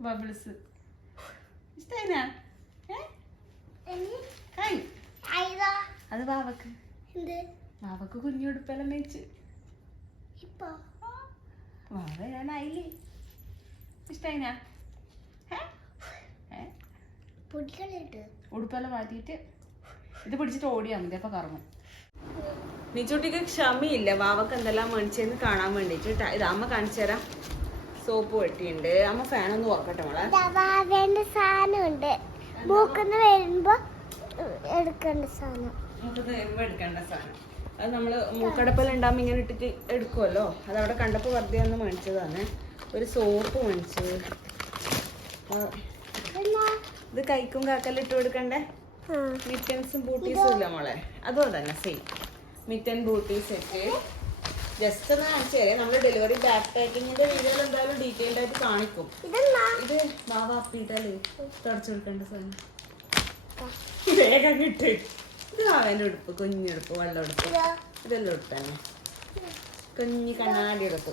ബബിൾസ്. ഇഷ്ടായിനാ? ഏ? അത് ബാബക്ക് ബാബക്ക് കുഞ്ഞു കുഞ്ഞുടുപ്പെല്ലാം മേച്ച് ഇപ്പൊ? വാവ ഞാൻ അയിൽ ഇഷ്ടായിനാ? ഉടുപ്പെല്ലാം മാറ്റിയിട്ട് ഇത് പിടിച്ചിട്ട് ഓടിയാ മതി അപ്പൊ കറങ്ങും. നിച്ചൂട്ടിക്ക് ക്ഷമയില്ല. വാവക്ക് എന്തെല്ലാം മേടിച്ചെന്ന് കാണാൻ വേണ്ടിട്ട് ട്ടാ. ഇത് അമ്മ കാണിച്ചു തരാം. സോപ്പ് വെട്ടിയുണ്ട്. അമ്മ ഫാൻ ഒന്ന് ഓർക്കട്ടെ മോളെ. സാധനം സാധനമുണ്ട്. മൂക്കുന്ന വരുമ്പോ എടുക്കേണ്ട സാധനം. എടുക്കേണ്ട സാധനം. അത് നമ്മൾ മൂക്കടപ്പൽ ഉണ്ടാകുമ്പോൾ ഇങ്ങനെ ഇട്ടിട്ട് എടുക്കുമല്ലോ അത് അവിടെ കണ്ടപ്പോൾ വെറുതെ ഒന്ന് മേടിച്ചതാണ്. ഒരു സോപ്പ് മേടിച്ചു. ഇത് കൈക്കും കാക്കലും ഇട്ട് കൊടുക്കണ്ടേ? മിറ്റൻസും ബൂട്ടീസും ഇല്ല മോളെ. അതോ തന്നെ same mitten booties set just ഒന്ന് കാണിച്ചു തരാം. നമ്മൾ ഡെലിവറി ബാക്ക് പാക്കിങ്ങിന്റെ വീഡിയോയിൽ എന്തായാലും ഡീറ്റെയിൽഡ് ആയിട്ട് കാണിക്കും. ഇത് മാവാപ്പിട്ടല്ലേ തുടച്ചു കൊടുക്കേണ്ട സാധനം. വേഗം കിട്ട്. ഇത് അവന്റെ ഉടുപ്പ് കുഞ്ഞുടുപ്പ് വെള്ളം ഉടുപ്പ്. ഇതെല്ലാം ഉടുപ്പ് തന്നെ കുഞ്ഞു കണ്ണാടി ഉടുപ്പ്.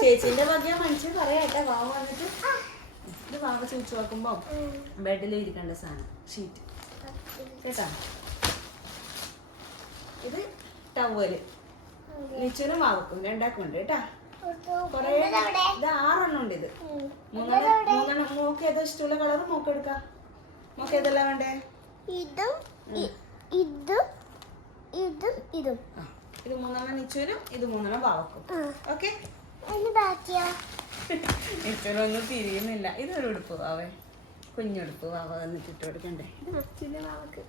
ചേച്ചിന്റെ വകയാ മനുഷ്യൻ പറയാട്ടെ വാവ വന്നിട്ട്. ഇത് വാവ ചോദിച്ചു നോക്കുമ്പോ ബെഡിൽ ഇരിക്കേണ്ട സാധനം ഷീറ്റ് കേട്ടാ? ഇത് ടവൽ ലിച്ചുനും വാവക്കും രണ്ടാക്കും ഉണ്ട് കേട്ടാ? കൊറേ ഇത് ആറെണ്ണം ഉണ്ട് ഇത്. മൂന്നെണ്ണം മൂന്നെണ്ണം. മോക്ക് ഏതോ ഇഷ്ടമുള്ള കളർ മോക്ക് എടുക്കാം. മോക്ക് ഏതെല്ലാം വേണ്ടേ? ഇതും ഇതും ഇതും ഇതും. ഇത് മൂന്നെണ്ണം നിച്ചുവിനും ഇത് മൂന്നെണ്ണം വാവക്കും ആ. ഓക്കെ? ഇനി ബാക്കിയോ. നിച്ചുവിനൊന്നും തിരിയുന്നില്ല. ഇതൊരു ഉടുപ്പ് പാവേ കുഞ്ഞുടുപ്പ് വാവ എന്നിട്ട് ഇട്ട് കൊടുക്കണ്ടേ? ഇത് വാവക്ക്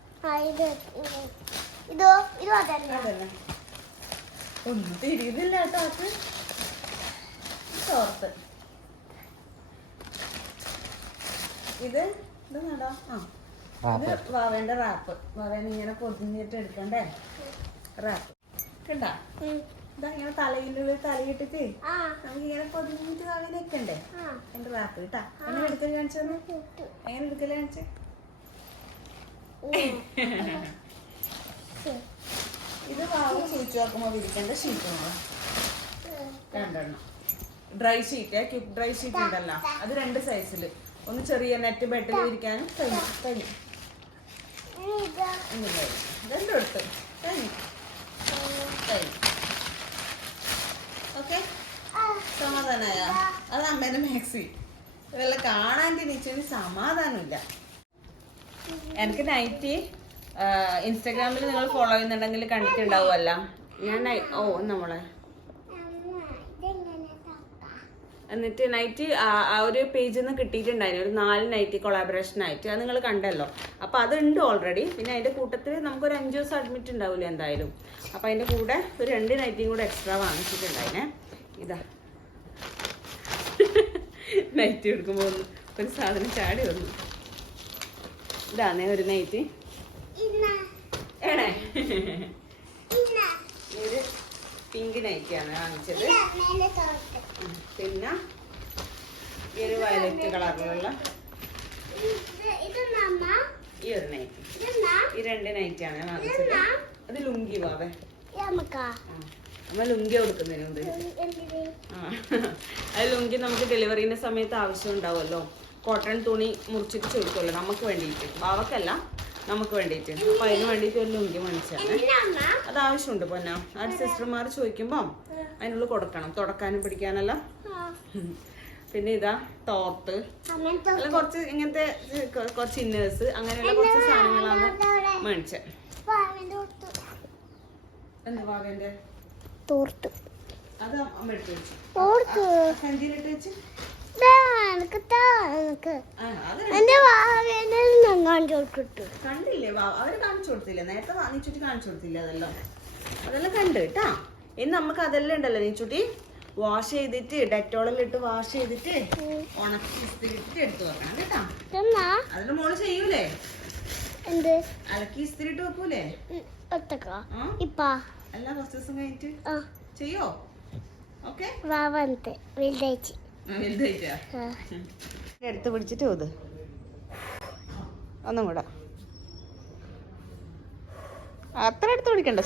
ഇത് ഇത്. അതല്ല? ഒന്നും തിരിയുന്നില്ല കേട്ടോ അത് ചോർത്ത്. ഇത് ഇത് നടാ ആ. ഇത് വാവേന്റെ റാപ്പ് വാവേനെ ഇങ്ങനെ പൊതിഞ്ഞിട്ട് എടുക്കണ്ടേ? റാപ്പ് കണ്ടാ. ഇതാ ഇങ്ങനെ തലയിലുള്ള തലയിട്ടിട്ട് ആ. നമുക്ക് ഇങ്ങനെ പൊതിഞ്ഞിട്ട് വാവേനെ വെക്കണ്ടേ? ആ. എന്റെ റാപ്പ് കിട്ടാ എങ്ങനെ എടുക്കൽ കാണിച്ചു. എങ്ങനെ എടുക്കൽ കാണിച്ചേ? ഇത് വാവ് സൂചിച്ചു നോക്കുമ്പോൾ വിരിക്കേണ്ട ഷീറ്റ് രണ്ടെണ്ണം dry sheet cube dry sheet ഉണ്ടല്ലോ. അത് രണ്ട് സൈസിൽ ഒന്ന് ചെറിയ നെറ്റ് ബെഡിൽ ഇരിക്കാൻ കഴിഞ്ഞു. കഴിഞ്ഞു. രണ്ടും എടുത്ത്. കഴിഞ്ഞു. കഴിഞ്ഞു. ഓക്കെ? സമാധാനായ? അത് അമ്മേന്റെ മാക്സി. ഇതെല്ലാം കാണാൻ തിരിച്ചൊരു സമാധാനമില്ല. എനിക്ക് നൈറ്റി ഇൻസ്റ്റാഗ്രാമിൽ നിങ്ങൾ ഫോളോ ചെയ്യുന്നുണ്ടെങ്കിൽ കണ്ടിട്ടുണ്ടാവുമല്ല. ഞാൻ ഓ നമ്മളെ എന്നിട്ട് നൈറ്റ് ആ ഒരു പേജിൽ നിന്ന് കിട്ടിയിട്ടുണ്ടായിരുന്നു. ഒരു നാല് നൈറ്റ് കൊളാബറേഷൻ ആയിട്ട്. അത് നിങ്ങൾ കണ്ടല്ലോ. അപ്പോൾ അതുണ്ട് ഓൾറെഡി പിന്നെ അതിന്റെ കൂട്ടത്തിൽ നമുക്കൊരു അഞ്ച് ദിവസം അഡ്മിറ്റ് ഉണ്ടാവില്ല എന്തായാലും. അപ്പോൾ അതിന്റെ കൂടെ ഒരു രണ്ട് നൈറ്റിയും കൂടെ എക്സ്ട്രാ വാങ്ങിച്ചിട്ടുണ്ടായിനെ. ഇതാ. നൈറ്റ് എടുക്കുമ്പോൾ ഒരു സാധനം ചാടി വന്നു. ഇതാണേ ഒരു നൈറ്റ് ഏണേ ഒരു പിങ്ക് നൈറ്റിയാണ് വാങ്ങിച്ചത്. പിന്നെ ഈ ഒരു വയലറ്റ് കളറിലുള്ള അമ്മ ഈ ഒരു നൈറ്റ് ഈ രണ്ട് നൈറ്റാണ് ഞാൻ വാങ്ങിച്ചത്. അത് ലുങ്കി വാവേ. നമ്മ ലുങ്കി കൊടുക്കുന്നതിന് ആ അത് ലുങ്കി നമുക്ക് ഡെലിവറിന്റെ സമയത്ത് ആവശ്യം ഉണ്ടാവുമല്ലോ. കോട്ടൺ തുണി മുറിച്ചിട്ട് ചോദിക്കുമല്ലോ. നമുക്ക് വേണ്ടിയിട്ട്. ബാവക്കല്ല നമുക്ക് വേണ്ടിയിട്ട്. അപ്പൊ അതിന് വേണ്ടിയിട്ട് ഒരു ലുങ്കി മേടിച്ചാണ്. അത് ആവശ്യമുണ്ട് പൊന്ന? അത് സിസ്റ്റർമാർ ചോദിക്കുമ്പോൾ അതിനുള്ളിൽ കൊടുക്കണം. തുടക്കാനും പിടിക്കാനെല്ലാം. പിന്നെ ഇതാ ടോർട്ട്. അല്ല കുറച്ച് ഇങ്ങനത്തെ കുറച്ച് ഇന്നേഴ്സ് അങ്ങനെയുള്ള കുറച്ച് സാധനങ്ങളാണ് മേടിച്ചത് എന്താ വാവേന്റെ തോർത്ത് അത് അമ്മ എടുത്ത് വെച്ചു. തോർത്തു സഞ്ചിയിലിട്ട് വെച്ച്? എനിക്ക് കൊടുത്തു കണ്ടില്ലേ? വാ അവർ കാണിച്ചു കൊടുത്തില്ല? നേരത്തെ നീച്ചുട്ടി കാണിച്ചു കൊടുത്തില്ല അതെല്ലാം? അതെല്ലാം കണ്ടു കേട്ടാ ഇനി നമുക്ക് അതെല്ലാം ഉണ്ടല്ലോ നീച്ചുട്ടി. വാഷ് ചെയ്തിട്ട് ഡെറ്റോളെല്ലാം ഇട്ട് വാഷ് ചെയ്തിട്ട് ഉണക്കി ഇസ്തിരിട്ട് എടുത്തു വെക്കണം കേട്ടാ. അതിന് മോൾ ചെയ്യൂലേ? എന്ത്? അലക്കി ഇസ്തിരിട്ട് വെക്കൂലേ? അല്ല കുറച്ച് ദിവസം കഴിഞ്ഞിട്ട്. ചെയ്യോ? ഓക്കെ. വാവന്ത് വലുതായിട്ട് വലുതായിട്ടാ എടുത്ത് പിടിച്ചിട്ട് ഓത് ഒന്നും കൂടെ. അത്ര എടുത്ത് പിടിക്കണ്ട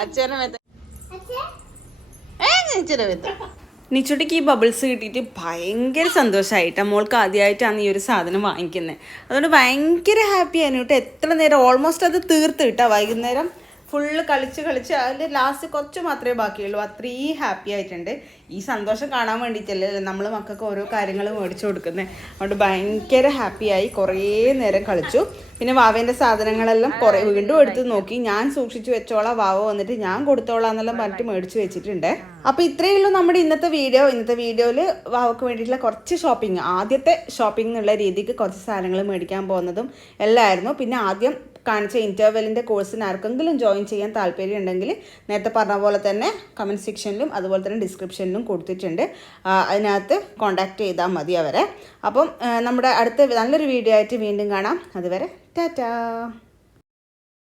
അച്ഛനെ മേത്ത നിച്ചുട്ടിക്ക് ഈ ബബിൾസ് കിട്ടിയിട്ട് ഭയങ്കര സന്തോഷമായിട്ട് മോൾക്ക് ആദ്യമായിട്ടാണ് ഈ ഒരു സാധനം വാങ്ങിക്കുന്നത് അതുകൊണ്ട് ഭയങ്കര ഹാപ്പി ആയിരുന്നു കേട്ടോ. എത്ര നേരം ഓൾമോസ്റ്റ് അത് തീർത്ത് കിട്ടാം വൈകുന്നേരം. ഫുള്ള് കളിച്ച് കളിച്ച് അതിന്റെ ലാസ്റ്റ് കുറച്ച് മാത്രമേ ബാക്കിയുള്ളൂ. അത്രയും ഹാപ്പി ആയിട്ടുണ്ട്. ഈ സന്തോഷം കാണാൻ വേണ്ടിയിട്ടല്ലേ നമ്മൾ മക്കൾക്ക് ഓരോ കാര്യങ്ങൾ മേടിച്ചു കൊടുക്കുന്നത് അതുകൊണ്ട് ഭയങ്കര ഹാപ്പിയായി കുറേ നേരം കളിച്ചു. പിന്നെ വാവേന്റെ സാധനങ്ങളെല്ലാം കുറേ വീണ്ടും എടുത്ത് നോക്കി. ഞാൻ സൂക്ഷിച്ചു വെച്ചോളാം. വാവ വന്നിട്ട് ഞാൻ കൊടുത്തോളാം എന്നെല്ലാം പറഞ്ഞിട്ട് മേടിച്ച് വെച്ചിട്ടുണ്ട്. അപ്പോൾ ഇത്രയേ ഉള്ളൂ നമ്മുടെ ഇന്നത്തെ വീഡിയോ ഇന്നത്തെ വീഡിയോയിൽ വാവക്ക് വേണ്ടിയിട്ടുള്ള കുറച്ച് ഷോപ്പിംഗ് ആദ്യത്തെ ഷോപ്പിംഗ് എന്നുള്ള രീതിക്ക് കുറച്ച് സാധനങ്ങൾ മേടിക്കാൻ പോകുന്നതും എല്ലാമായിരുന്നു പിന്നെ ആദ്യം കാണിച്ച ഇന്റർവെല്ലിന്റെ കോഴ്സിന് ആർക്കെങ്കിലും ജോയിൻ ചെയ്യാൻ താല്പര്യം ഉണ്ടെങ്കിൽ നേരത്തെ പറഞ്ഞ പോലെ തന്നെ കമന്റ് സെക്ഷനിലും അതുപോലെ തന്നെ ഡിസ്ക്രിപ്ഷനിലും കൊടുത്തിട്ടുണ്ട്. അതിനകത്ത് കോൺടാക്റ്റ് ചെയ്താൽ മതി അവരെ. അപ്പം നമ്മുടെ അടുത്ത നല്ലൊരു വീഡിയോ ആയിട്ട് വീണ്ടും കാണാം. അതുവരെ ടാറ്റാ.